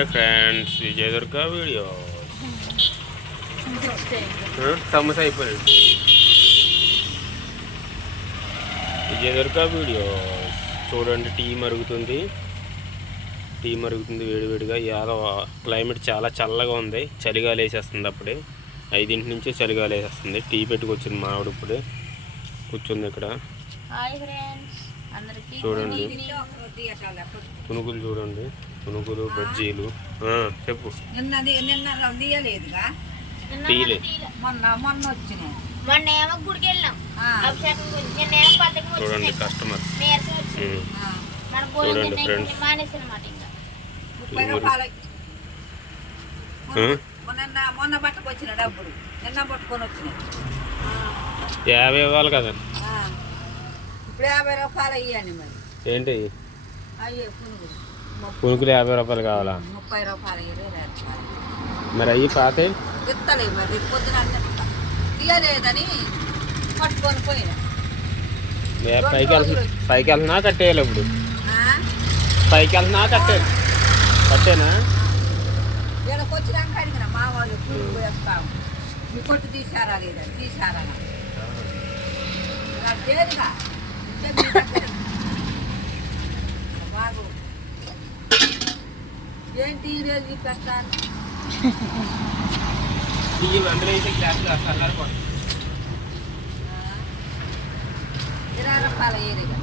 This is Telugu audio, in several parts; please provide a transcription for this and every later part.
Hi friends, Vijay Durga video. Samosa అయిపోయాడు. విజయ్ దుర్గా వీడియో చూడండి. టీ మరుగుతుంది వేడివేడిగా. ఇవాళ క్లైమేట్ చాలా చల్లగా ఉంది. చలిగాలి వేసేస్తుంది. అప్పుడే 5 నుంచి చలిగాలి వేసేస్తుంది. టీ పెట్టుకొచ్చింది మావిడ. ఇప్పుడే కూర్చుంది ఇక్కడ. చూడండి పునుగులు, చూడండి పునుగులు, బజ్జీలు. చెప్పు. చూడండి కస్టమర్. చూడండి ఫ్రెండ్స్. మొన్న పట్టుకొచ్చిన డబ్బులు నిన్న పట్టుకొని వచ్చినాయి. 50 ఇవ్వాలి కదా. ఇప్పుడు 50 రూపాయలు ఇవ్వండి. మరి ఏంటి అయ్యే పునుగులు 50 రూపాయలు కావాలా? 30 రూపాయలు 20 రూపాయలు. మరి అయ్యి పాతే ఇస్తలే. మరి పొద్దున తీయలేదని పట్టుకొని పోయినా. పైకి వెళ్తున్నా కట్టేయాలి. ఇప్పుడు పైకి వెళ్తున్నా కట్టేనా? వీళ్ళకి వచ్చినాక అడిగిన మా వాళ్ళు వేస్తాము. మీ కొట్టు తీసారా లేదా? తీసారా? తేలిగా బాగు ఏంటి రేలు చూపెడతాను. 20 రూపాయల ఏరిగా.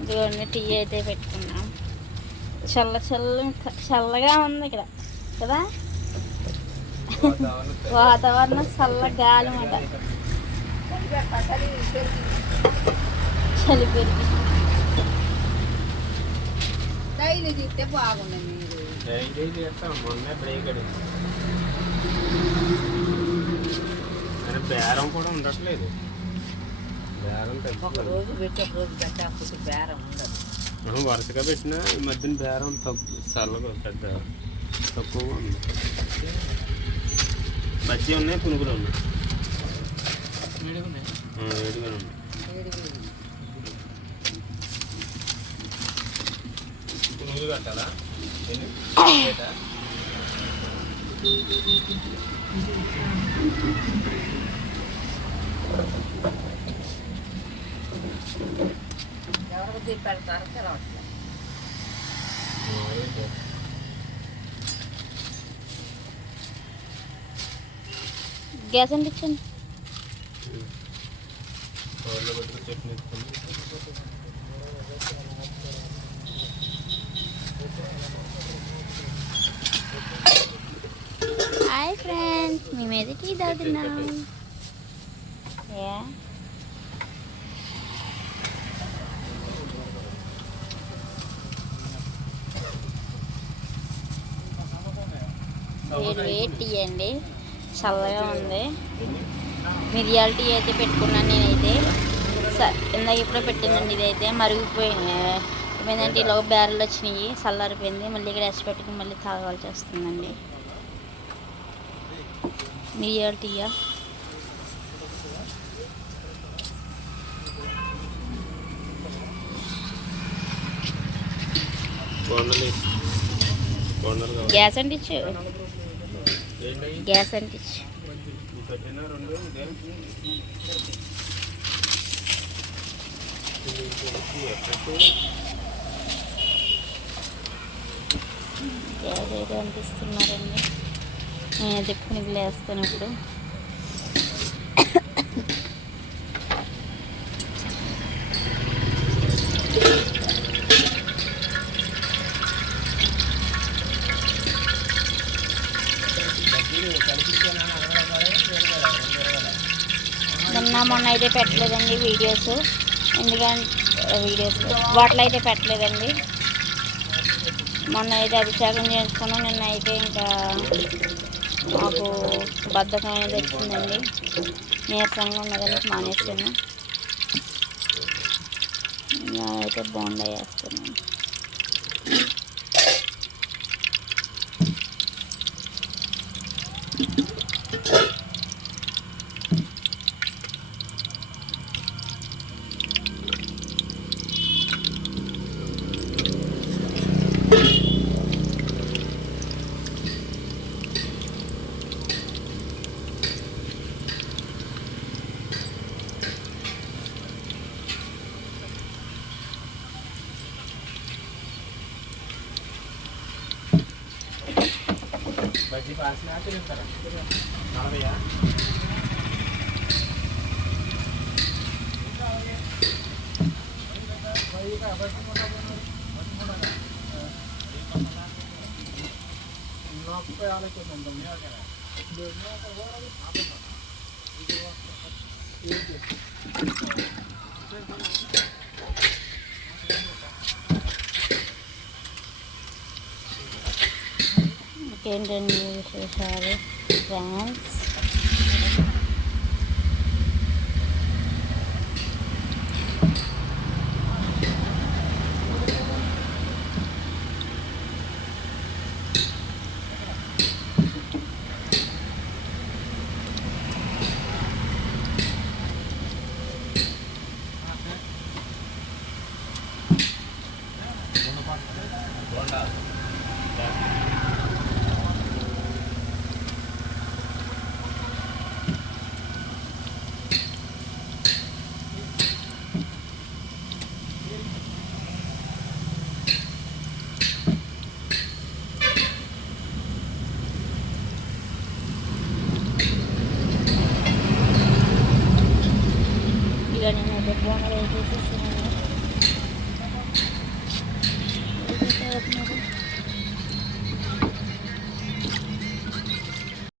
ఇదిగోండి టీ అయితే పెట్టుకున్నాం. చల్లగా ఉంది ఇక్కడ కదా. వాతావరణం చల్ల గాలి మాట. చలి పెరిగి డైలీ తింటే బాగుంది. మీరు మొన్న బ్రేక్ బేరం కూడా ఉండట్లేదు. ఒక రోజు పెట్టి ఒక రోజు పెట్టకపోతే బేరం ఉండదు. వరుసగా పెట్టినా ఈ మధ్యన బేరం చల్లగా పెద్ద తక్కువగా ఉంది. బజ్జీ ఉన్నాయి, పునుగులు ఉన్నాయి. వేడిగా ఉన్నాయి. పునుగులు కట్టాలా? ఎవరికి పెడతారు తెరవట్లేదు. గ్యాస్ ఎంత ఇచ్చాను? హాయ్ ఫ్రెండ్స్, మేమైతే టీ తాగుతున్నాం. వేడి టీ అండి, చల్లగా ఉంది. మిరియాల టీ అయితే పెట్టుకున్నాను నేనైతే. ఇందాక ఇప్పుడే పెట్టిందండి. ఇదైతే మరిగిపోయింది. ఏమైందంటే ఇలా బ్యారెల్ వచ్చినాయి, చల్లారిపోయింది. మళ్ళీ ఇక్కడ వేసి పెట్టుకుని మళ్ళీ తాగాల్సి వస్తుందండి. మిరియాల టీయా? గ్యాస్ అంటించు, గ్యాస్ అంటించు. గ్యాస్ అయితే అంటిస్తున్నారండి. నేనైతే పునుగులు వేస్తాను ఇప్పుడు. నిన్న మొన్న అయితే పెట్టలేదండి వీడియోస్. ఎందుకంటే వాటిలో అయితే పెట్టలేదండి. మొన్న అయితే అభిషేకం చేసుకున్నాం. నిన్న అయితే ఇంకా మాకు బద్ధకం అనేది వచ్చిందండి. నీరసంగా ఉన్నదని మానేసాను. అయితే బోండా వేస్తున్నాను. బజ్జీ పార్సల్ అయితే తింటారా 40. ఇంకేంటండి విశేషాలు ఫ్రెండ్స్? ఇక నేనైతే బోనాలు వేసేసి